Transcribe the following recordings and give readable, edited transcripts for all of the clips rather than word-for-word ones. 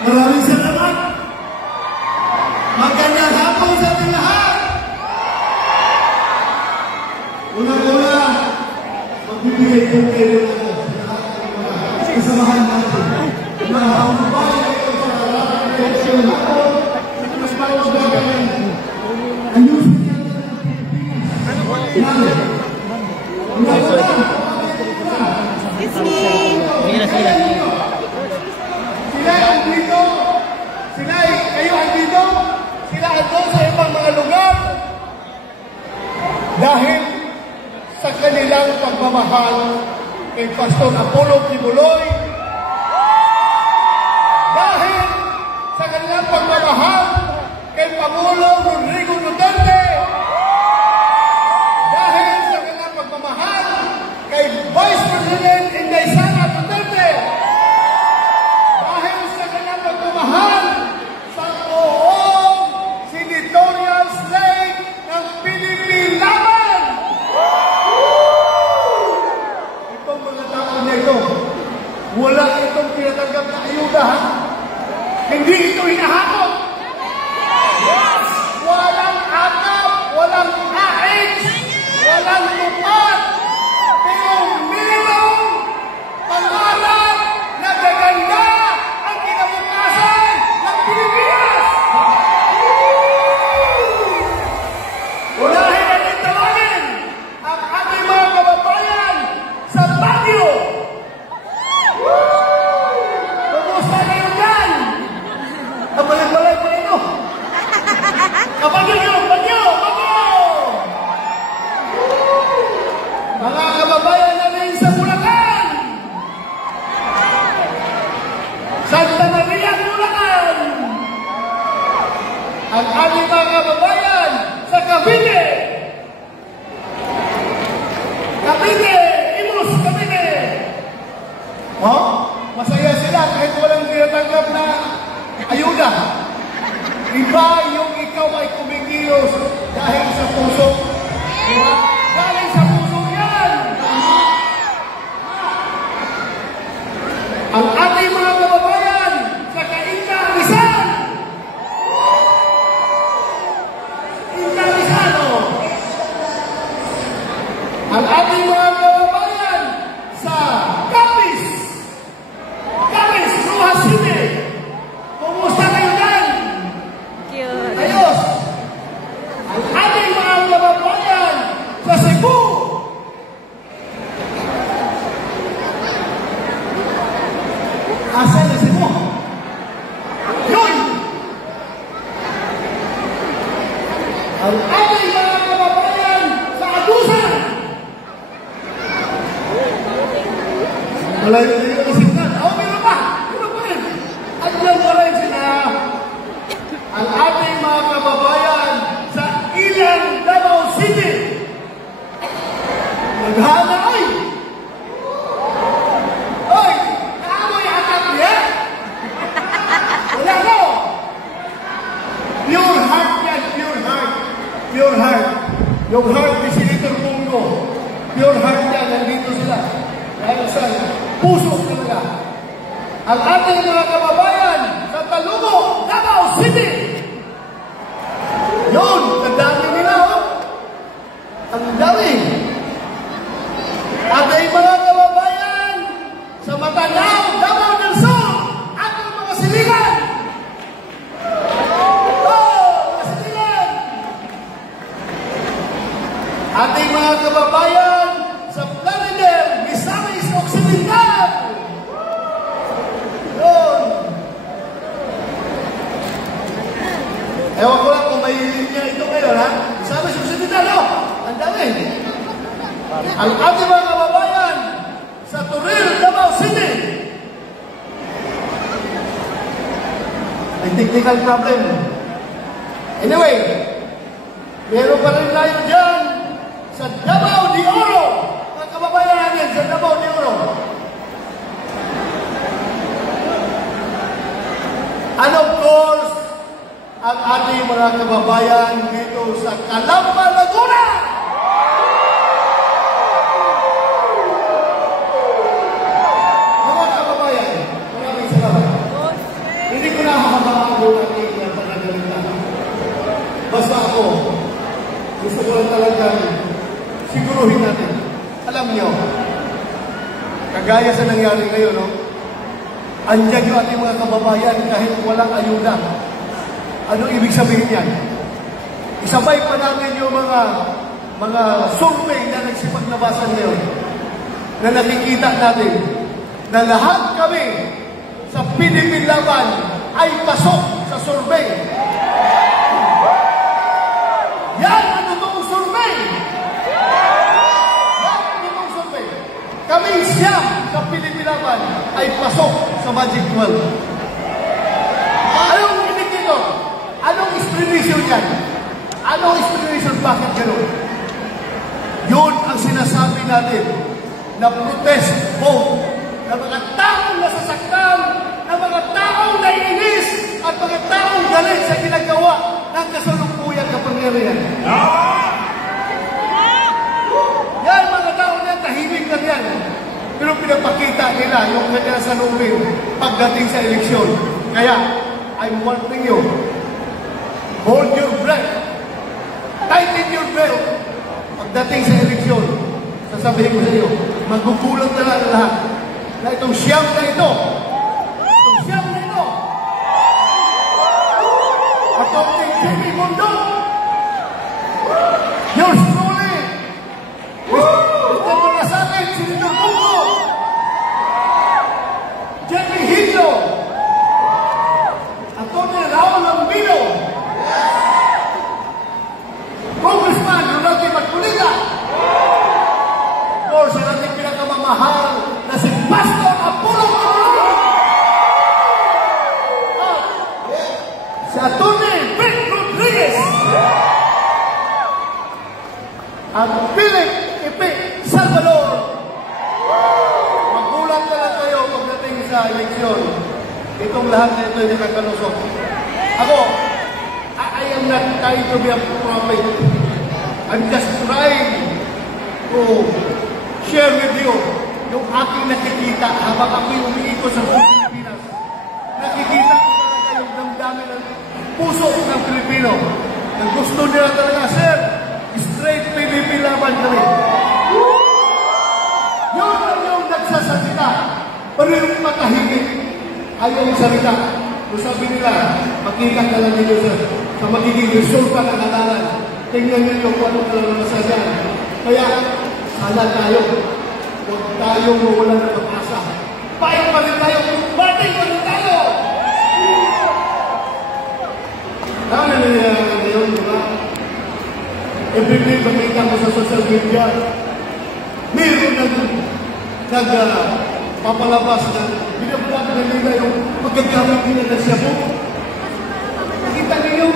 Maraming salamat. Magandang hapon sa ating lahat. Una-una, magbibigay ko kayo ako sa kasamahan natin. Mga kaumabay, election hapon, mas parang gagawin. Ayusin niya ng Pilipinas. It's me. Sila andito. Kayo andito. Sila andito sa ibang mga lugar. Dahil sa kanilang pagmamahal kay Pastor Apollo Kibuloy. Dahil sa kanilang pagmamahal kay Pangulo Rodrigo Duterte. Dahil sa kanilang pagmamahal kay Vice President Inday Sara Duterte. Dahil sa kanilang pagmamahal sa buong senatorial slate ng PDP laban. Itong mga tao na ito, wala itong tinatanggap na ayuda. Hindi ito hinahakot. Walang atap, walang ahit, walang lupat. Pero mayroong pangarap na gaganda ang kinabukasan ng Pilipinas. Unahin natin tawagin ang ating mga kababayan sa Baguio. Kumusta kayo dyan? Kabalay-balay pa ito. Kabagyo nyo! Bagyo! Mga kababayan namin sa Bulacan! Santa Maria, Bulacan! Ang aming mga kababayan sa Cavite! Cavite! Imus, Cavite! Oh? Masaya sila kahit walang tinatanggap na ayuda. Iba yung ikaw ay kumikilos dahil sa puso. Dahil sa puso yan! Ang ating mga kababayan sa Cainta, Rizal! Cainta, Rizal! Ang ating mga kababayan sa Capiz! Capiz, Rojas City! Kumusta kayo dyan? Ayos! Ang ating mga kababayan sa Cebu! Asan na Cebu? Yun! Ang ating mga kababayan sa Agusan! Malayo-layo na sila. Meron pa! Meron pa rin! At yan pa rin sila. Ang ating mga kababayan sa Ilan, Davao City. Naghana, ay! Oy! Naamoy atap niya? Wala ko! Pure heart yan, pure heart. Pure heart. Yung heart ni Senator Bungo. Pure heart yan, nandito sila. Dahil sa puso talaga. Ang ating mga kababayan sa Talugo, Davao City. Yun, ang dami nila, oh. Ang dami. Ating mga kababayan sa Matanao, Davao del Sur, ating mga siligan. Oh, mga siligan. Ating mga kababayan sa Plaridel, Misamis Occidental. Yun. Ewan ko lang kung may linya ito ngayon, ha? Misamis Occidental, oh. Ang dami. Ang ating mga kababayan sa Turil, Davao City. May technical problem. Anyway, meron pa rin tayo dyan sa Davao de Oro. Mga kababayan natin sa Davao de Oro. And of course, ang ating mga kababayan dito sa Calamba, Laguna! Mga kababayan, maraming salamat. Hindi ko na hahabaan yung ating panagalita. Basta ako, gusto ko lang talagang siguruhin natin. Alam niyo, kagaya sa nangyari ngayon, no? Andyan yung ating mga kababayan kahit walang ayuda. Ano ibig sabihin yan? Isabay pa natin yung mga survey na nagsipaglabasan ngayon na nakikita natin na lahat kami sa PDP Laban ay pasok sa survey. Yan ang totoong survey! Yan ang totoong survey. Kami siyam sa PDP Laban ay pasok sa Magic 12. Anong indikator? Anong explanation yan? Anong explanation? Bakit gano'n? Yun ang sinasabi natin na protest vote na mga taong nasasaktan, na mga taong naiinis, at mga taong galit sa ginagawa ng kasalukuyang kapangyarihan. Yan, mga tao na tahimik lang yan. Pero pinapakita nila yung kanya sa lubin pagdating sa eleksyon. Kaya, I'm warning you, hold your breath, tighten your belt. Pagdating sa eleksyon, sasabihin ko sa iyo, magugulat na lang lahat na itong siyam na ito, Atty. Jimmy Mundo, yours truly, Mr. Manasakin, Senator Bungo, Jeffrey Hillo, Atty. Raul Lambino, Congressman Ronaldo Magpuliga, o sa nating pinakamamahal na si Pastor Apollo Marulong, si Atty. Ben Rodriguez, at Philip Ipe Salvador. Magulat na lang kayo pagdating sa eleksyon. Itong lahat na ito ay nakakalusok. Ako, I am not trying to be a prophet. I'm just trying to share with you yung aking nakikita habang ako'y umiikot sa Pilipinas. Nakikita ko talaga yung damdamin ng puso ng Pilipino. Na gusto nila talaga, sir, straight PDP Laban kami. Yun ang yung nagsasalita. Pero yung matahimik, ayaw yung salita. Kung sabi nila, makita ka lang nyo sa magiging resulta ng halalan. Tingnan nyo yung kung ano na masasan. Kaya, sana tayo, huwag tayong mawala ng pag-asa. Paing pa rin tayo, bating pa rin tayo! Tama na nangyayari ngayon, di ba? Everyday, makita mo sa social media, mayroon papalabas na binablog na nila yung pagkagamit nila na shabu. Nakita niyo,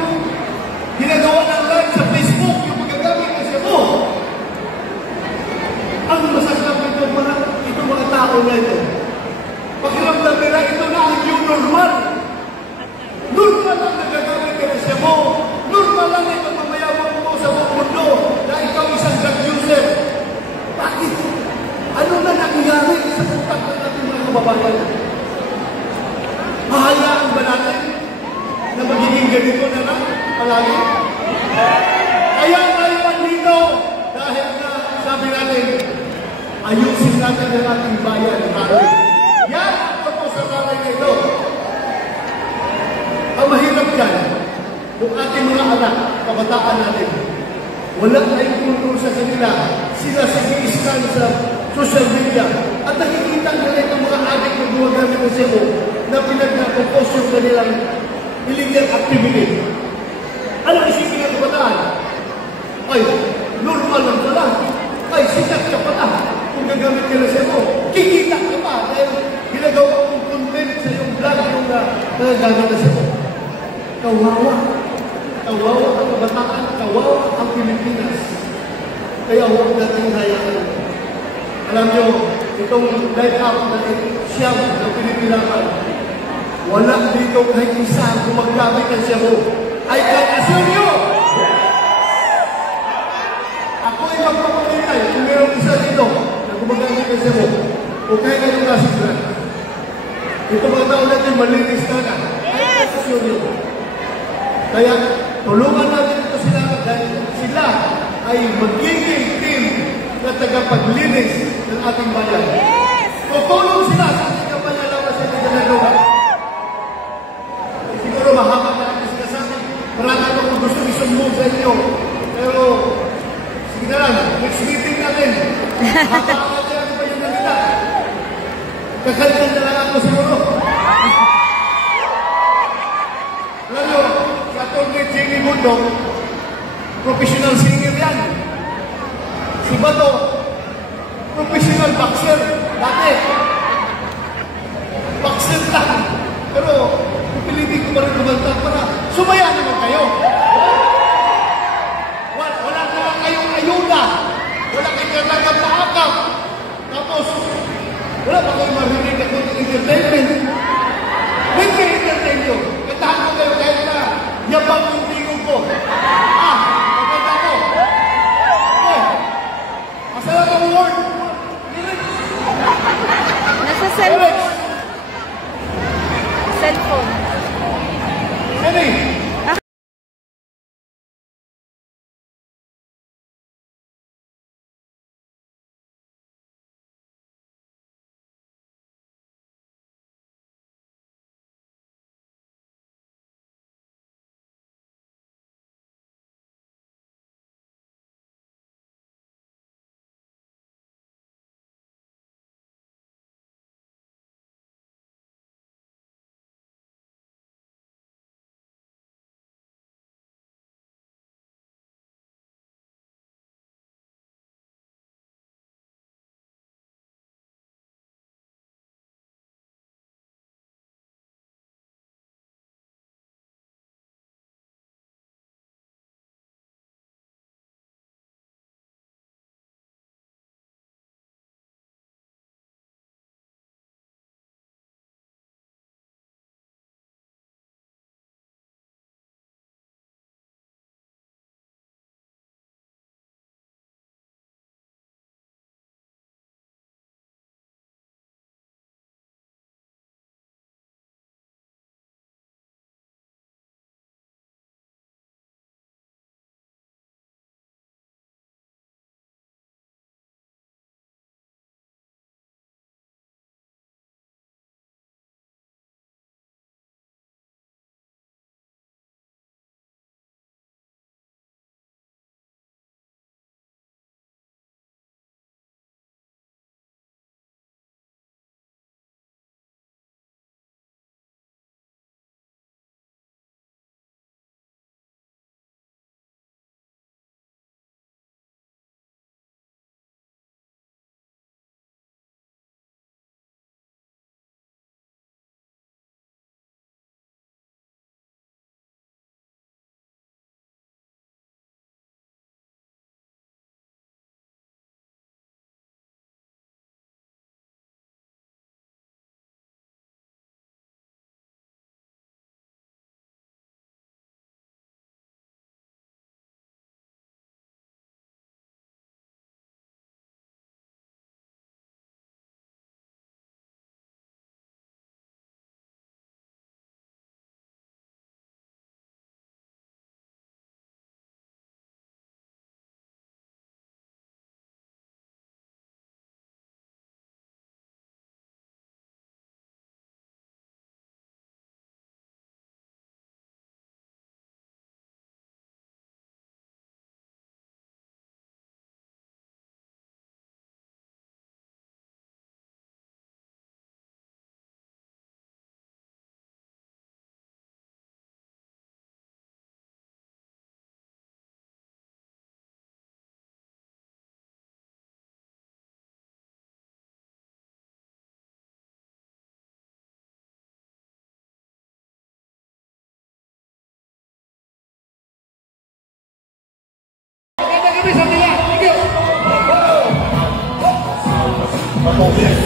ginagawa ng live sa Facebook yung pagkagamit na shabu. Ang masasabi itong mga tao na ito, pakiramdam nila, ito na ang new normal. Normal lang nagagamit ka na shabu. Normal lang ito mamayabang mo sa buong mundo na ikaw isang drug user. Bakit? Ano na nangyari sa utak ng ating mga kababayan? Mahayaan ba natin na magiging ganito na lang palagi? Kaya tayo nandito dahil na sabi natin, ayusin natin ang ating bayan. Yan ang purpose sa talay na ito. Ang mahirap dyan, yung ating mga anak, kabataan natin, wala tayong kultura sa kanila, sila sige-scan sa social media, at nakikita nila itong mga adik na gumagamit ng sebo na pinag-propose yung kanilang illegal activity. Ano isipin ng kabataan? Ay, normal lang pala. Ay, sikat ka pala kung gagamit ka ng sebo. Kikita ka pa dahil ginagawa kong content sa iyong vlog yung nagagamit ng sebo. Kawawa. Kawawa ang kabataan, kawawa ang Pilipinas. Kaya huwag natin hayaan. Alam nyo, itong light up na siyam ng Pilipinas, wala dito kahit isa gumagamit ng siyamo. I can assure you, ako ay magpapakitay kung mayroong isa dito na gumagamit ng sebo o kaya na yung klaseng brand. Ito mga tao natin malinis na na. I can assure you. Kaya tulungan natin ito sila dahil sila ay magiging team na tagapaglinis ng ating bayan. Tutulong sila sa ating kampanya laban sa ginagawa. Siguro mahaba na ang sinasabi. Marami akong gusto isumbong sa inyo. Pero, sige na lang, next meeting natin. Mahaba natin ang pa yung nalita. Kakalitan na lang ako siguro. Alam nyo, si Atty. Jimmy Mundong, professional singer yan. Si Bato, professional boxer. Dati, boxer lang. Pero, pupilitin ko pa rin kumanta para sumaya naman kayo. Wala naman kayong ayuda. Wala kayong talagang paakap. Tapos, wala pa kayong marinig na kung entertainment. Hindi kayo entertain nyo. Katahan ko kayo kahit na yabang yung tingog ko. Maganda ko. Masarap ang word. Nasa cellphone. Cellphone. Sini. Vamos ver.